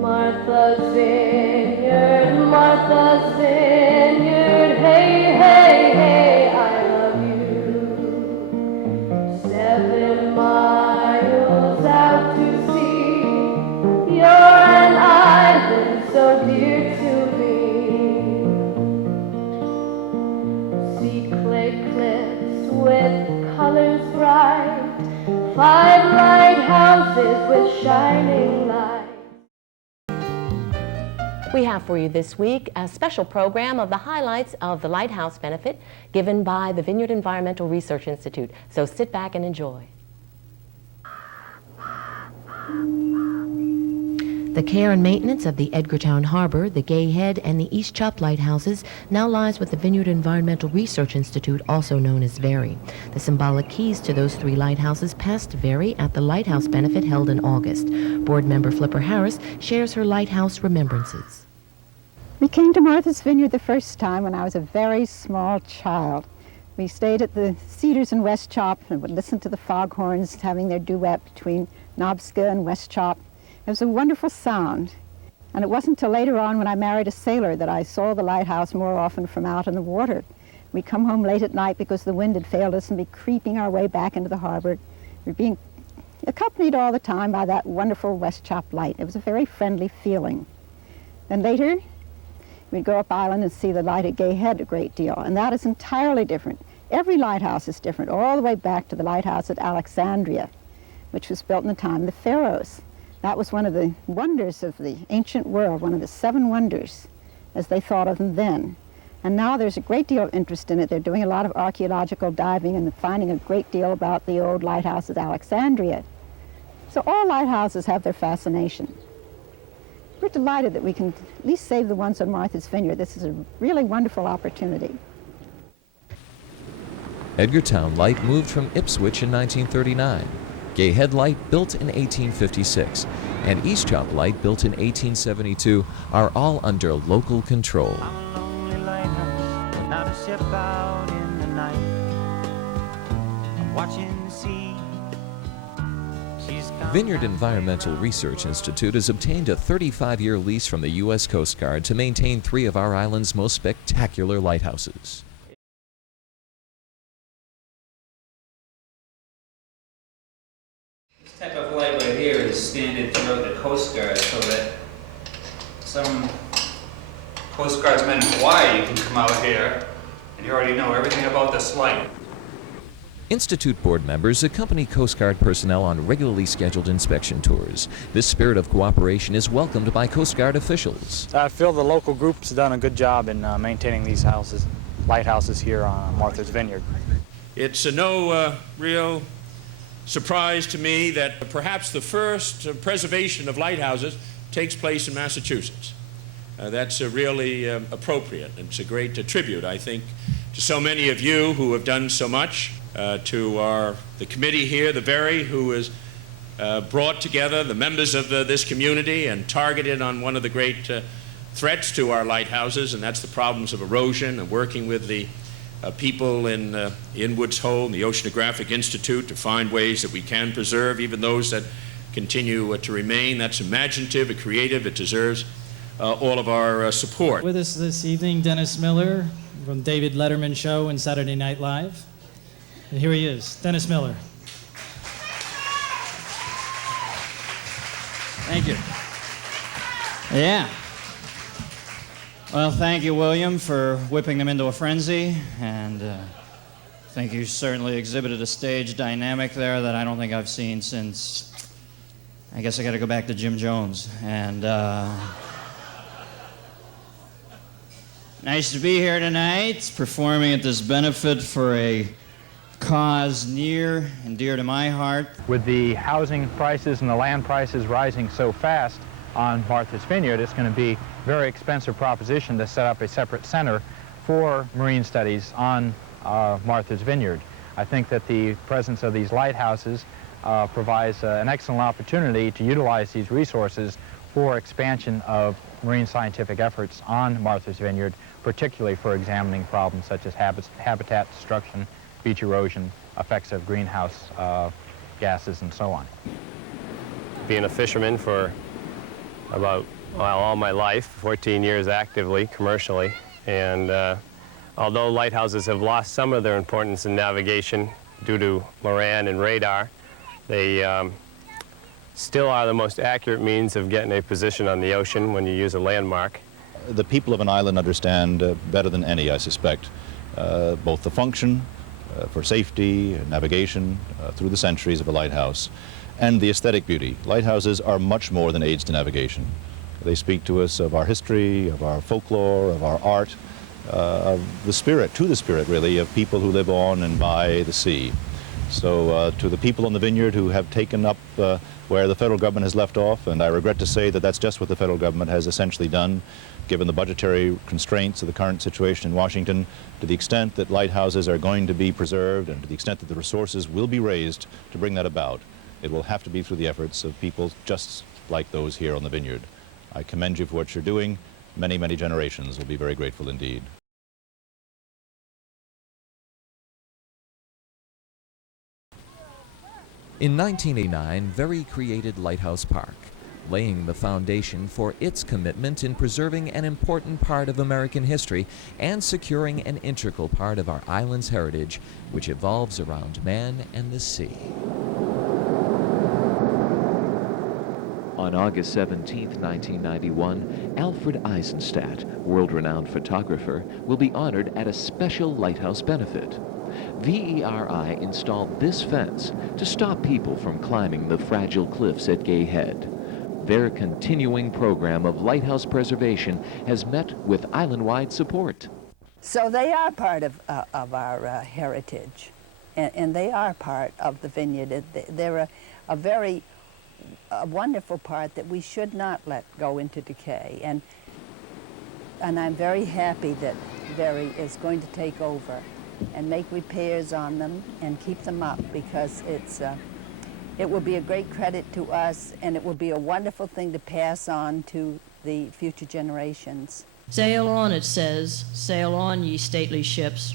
Martha's Vineyard, Martha's Vineyard, hey, hey, hey, I love you. 7 miles out to sea, you're an island so dear to me. See clay cliffs with colors bright, 5 lighthouses with shining lights. We have for you this week a special program of the highlights of the Lighthouse benefit given by the Vineyard Environmental Research Institute. So sit back and enjoy. The care and maintenance of the Edgartown Harbor, the Gay Head, and the East Chop lighthouses now lies with the Vineyard Environmental Research Institute, also known as VERI. The symbolic keys to those 3 lighthouses passed to VERI at the Lighthouse benefit held in August. Board member Flipper Harris shares her Lighthouse remembrances. We came to Martha's Vineyard the first time when I was a very small child. We stayed at the Cedars in West Chop and would listen to the foghorns having their duet between Nobska and West Chop. It was a wonderful sound, and it wasn't until later on when I married a sailor that I saw the lighthouse more often from out in the water. We'd come home late at night because the wind had failed us and be creeping our way back into the harbor. We'd be accompanied all the time by that wonderful West Chop light. It was a very friendly feeling. Then later, we'd go up island and see the light at Gay Head a great deal, and that is entirely different. Every lighthouse is different, all the way back to the lighthouse at Alexandria, which was built in the time of the pharaohs. That was one of the wonders of the ancient world, one of the 7 wonders, as they thought of them then. And now there's a great deal of interest in it. They're doing a lot of archaeological diving and finding a great deal about the old lighthouse at Alexandria. So all lighthouses have their fascination. We're delighted that we can at least save the ones on Martha's Vineyard. This is a really wonderful opportunity. Edgartown Light moved from Ipswich in 1939. Gay Head Light, built in 1856, and East Chop Light, built in 1872, are all under local control. I'm a lonely lighthouse, without a ship out in the night. I'm watching the sea. Vineyard Environmental Research Institute has obtained a 35-year lease from the U.S. Coast Guard to maintain 3 of our island's most spectacular lighthouses. This type of light right here is standard throughout the Coast Guard, so that some Coast Guardsmen in Hawaii can come out here and you already know everything about this light. Institute board members accompany Coast Guard personnel on regularly scheduled inspection tours. This spirit of cooperation is welcomed by Coast Guard officials. I feel the local group's done a good job in maintaining these lighthouses here on Martha's Vineyard. It's no real surprise to me that perhaps the first preservation of lighthouses takes place in Massachusetts. That's really appropriate. It's a great tribute, I think, to so many of you who have done so much. To the committee here, the VERI, who has brought together the members of this community and targeted on one of the great threats to our lighthouses, and that's the problems of erosion, and working with the people in Woods Hole and the Oceanographic Institute to find ways that we can preserve even those that continue to remain. That's imaginative, it's creative, it deserves all of our support. With us this evening, Dennis Miller from David Letterman Show and Saturday Night Live. And here he is, Dennis Miller. Thank you. Yeah. Well, thank you, William, for whipping them into a frenzy, and I think you certainly exhibited a stage dynamic there that I don't think I've seen since, I guess I got to go back to Jim Jones. And nice to be here tonight, performing at this benefit for a cause near and dear to my heart. With the housing prices and the land prices rising so fast on Martha's Vineyard, it's going to be a very expensive proposition to set up a separate center for marine studies on Martha's Vineyard. I think that the presence of these lighthouses provides an excellent opportunity to utilize these resources for expansion of marine scientific efforts on Martha's Vineyard, particularly for examining problems such as habitat destruction, beach erosion, effects of greenhouse gases, and so on. Being a fisherman for about, well, all my life, 14 years actively, commercially. And although lighthouses have lost some of their importance in navigation due to Moran and radar, they still are the most accurate means of getting a position on the ocean when you use a landmark. The people of an island understand better than any, I suspect, both the function for safety, navigation through the centuries of a lighthouse, and the aesthetic beauty. Lighthouses are much more than aids to navigation. They speak to us of our history, of our folklore, of our art, of the spirit, to the spirit really, of people who live on and by the sea. So to the people on the vineyard who have taken up where the federal government has left off, and I regret to say that that's just what the federal government has essentially done, given the budgetary constraints of the current situation in Washington, to the extent that lighthouses are going to be preserved and to the extent that the resources will be raised to bring that about, it will have to be through the efforts of people just like those here on the vineyard. I commend you for what you're doing. Many, many generations will be very grateful indeed. In 1989, VERI created Lighthouse Park, laying the foundation for its commitment in preserving an important part of American history and securing an integral part of our island's heritage, which evolves around man and the sea. On August 17, 1991, Alfred Eisenstadt, world-renowned photographer, will be honored at a special lighthouse benefit. VERI installed this fence to stop people from climbing the fragile cliffs at Gay Head. Their continuing program of lighthouse preservation has met with island-wide support. So they are part of our heritage, and they are part of the vineyard. They're a very wonderful part that we should not let go into decay. And I'm very happy that VERI is going to take over and make repairs on them and keep them up, because it will be a great credit to us, and it will be a wonderful thing to pass on to the future generations. Sail on, it says, sail on, ye stately ships,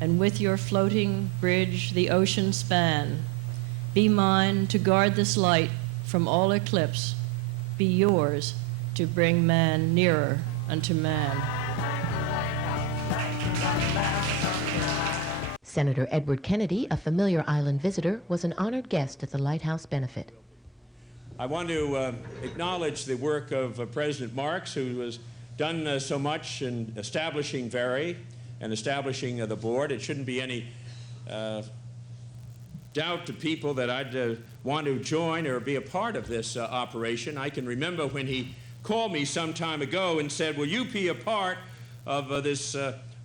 and with your floating bridge the ocean span. Be mine to guard this light from all eclipse, be yours to bring man nearer unto man. Senator Edward Kennedy, a familiar island visitor, was an honored guest at the Lighthouse benefit. I want to acknowledge the work of President Marks, who has done so much in establishing VERI and establishing the board. It shouldn't be any doubt to people that I'd want to join or be a part of this operation. I can remember when he called me some time ago and said, will you be a part of this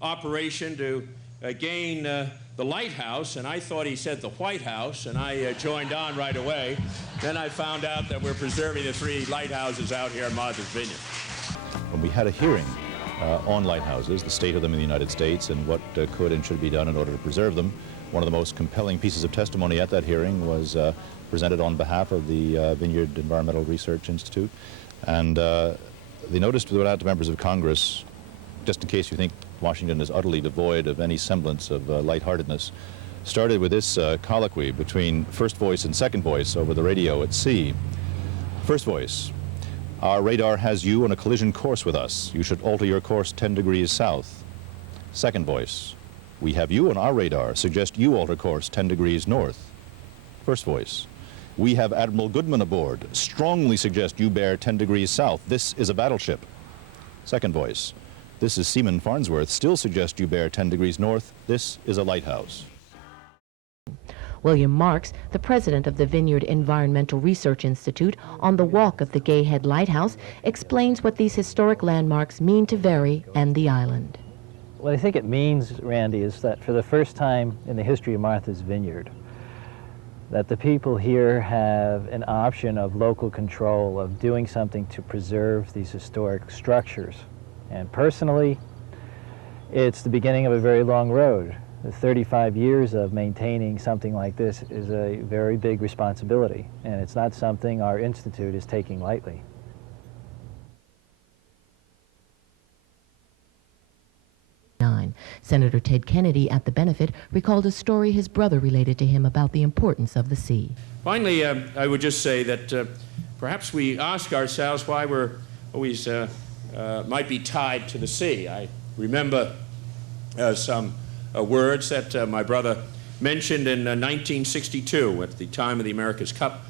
operation to gain the Lighthouse? And I thought he said the White House, and I joined on right away. Then I found out that we're preserving the 3 lighthouses out here in Martha's Vineyard. When we had a hearing on lighthouses, the state of them in the United States and what could and should be done in order to preserve them, one of the most compelling pieces of testimony at that hearing was presented on behalf of the Vineyard Environmental Research Institute. And the notice to out to members of Congress, just in case you think Washington is utterly devoid of any semblance of lightheartedness, started with this colloquy between first voice and second voice over the radio at sea. First voice: our radar has you on a collision course with us. You should alter your course 10 degrees south. Second voice: we have you on our radar. Suggest you alter course 10 degrees north. First voice: we have Admiral Goodman aboard. Strongly suggest you bear 10 degrees south. This is a battleship. Second voice: this is Seaman Farnsworth. Still suggest you bear 10 degrees north. This is a lighthouse. William Marks, the president of the Vineyard Environmental Research Institute, on the walk of the Gay Head Lighthouse, explains what these historic landmarks mean to VERI and the island. What I think it means, Randy, is that for the first time in the history of Martha's Vineyard, that the people here have an option of local control, of doing something to preserve these historic structures. And personally, it's the beginning of a very long road. The 35 years of maintaining something like this is a very big responsibility, and it's not something our institute is taking lightly. Senator Ted Kennedy at the benefit recalled a story his brother related to him about the importance of the sea. Finally, I would just say that perhaps we ask ourselves why we're always might be tied to the sea. I remember some words that my brother mentioned in 1962 at the time of the America's Cup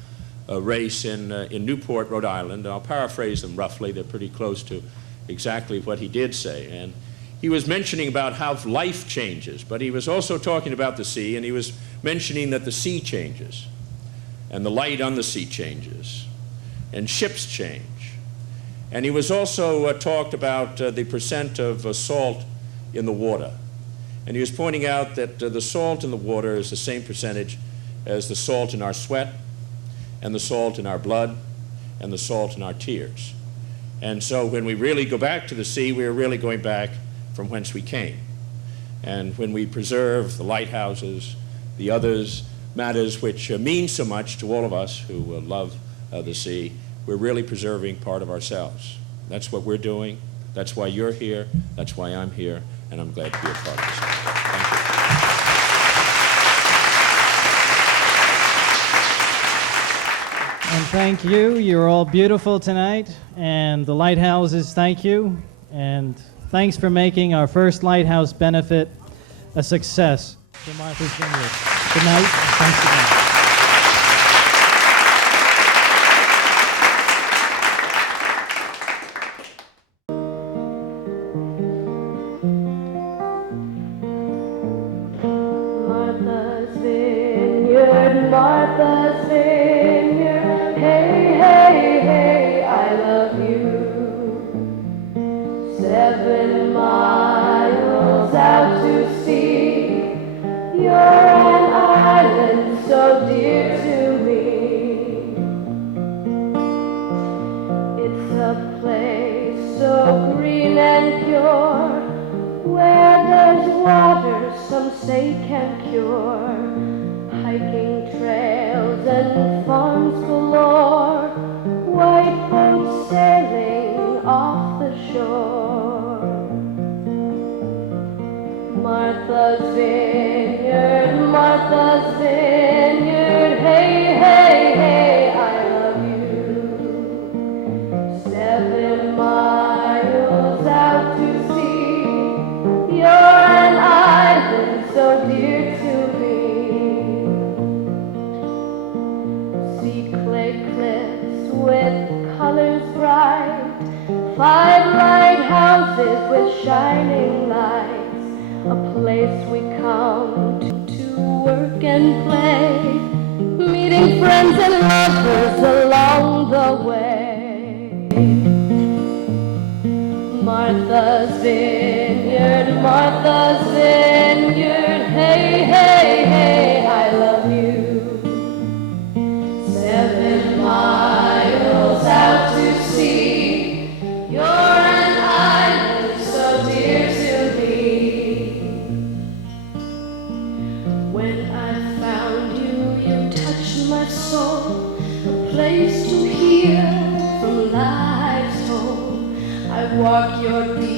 race in Newport, Rhode Island. I'll paraphrase them roughly. They're pretty close to exactly what he did say. And he was mentioning about how life changes, but he was also talking about the sea, and he was mentioning that the sea changes, and the light on the sea changes, and ships change. And he was also talked about the percent of salt in the water. And he was pointing out that the salt in the water is the same percentage as the salt in our sweat, and the salt in our blood, and the salt in our tears. And so when we really go back to the sea, we are really going back from whence we came. And when we preserve the lighthouses, the others matters which mean so much to all of us who love the sea, we're really preserving part of ourselves. That's what we're doing. That's why you're here. That's why I'm here. And I'm glad to be a part of this. Thank you. And thank you. You're all beautiful tonight. And the lighthouses, thank you. And thanks for making our first lighthouse benefit a success for Martha's Vineyard. Good night. Thanks again. Martha's Vineyard, Martha's Vineyard, hey, hey, hey, I love you. 7 miles out to sea, you're an island so dear to me. It's a place so green and pure, where there's water some say can cure, hiking trails and farms galore, white boats sailing off the shore. Martha's Vineyard, Martha's Vineyard, hey, hey, hey, I love you. 7 miles out to sea, you're an island so dear to me. See clay cliffs with colors bright, 5 lighthouses with shining lights, a place we come to work and play, meeting friends and lovers along the way. Martha's Vineyard, Martha's Vineyard, hey, hey, hey, I love you. 7 miles out to sea, you're an island so dear to me. When I found you, you touched my soul, a place to heal from life's toll. I walked your beat